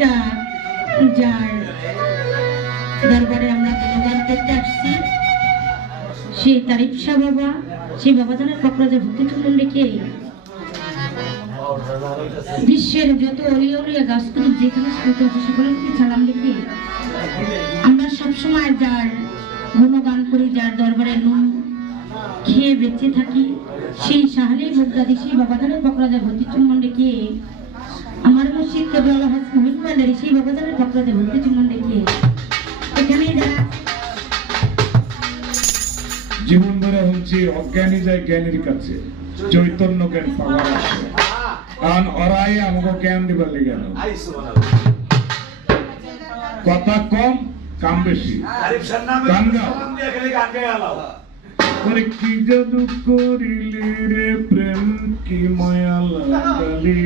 একটা যার দরবারে আমরা গুণগান করতে আসছি, সেই তারিফ শাহ বাবা, সেই বাবাজানের কক্রাজা ভক্তিচুমন্ডিকে বিশ্বের যত অলিয়া উলিয়া গাছগুলো যেখানে শুনতে হচ্ছে সকলকে সালাম লিখে আমরা সবসময় যার গুণগান করি, যার দরবারে নুন খেয়ে বেঁচে থাকি, সেই সাহালি মুদ্রাদি সেই বাবাজানের কক্রাজা ভক্তিচুমন্ডিকে আমার মসজিদ কেবল হাস মহিমান্ডারি সেই বাবাজানের কক্রাজা ভক্তিচুমন্ডিকে এখানে যারা জীবন ধরে হচ্ছে অজ্ঞানী যায় জ্ঞানীর কাছে, চৈতন্য জ্ঞান পাওয়ার আছে, কারণ ওরাই আমাকে জ্ঞান দিবার লেগে গেল। কথা কম কাম বেশি, গান গাও করে কি জাদু করিলি রে প্রেম কি মায়া লাগালি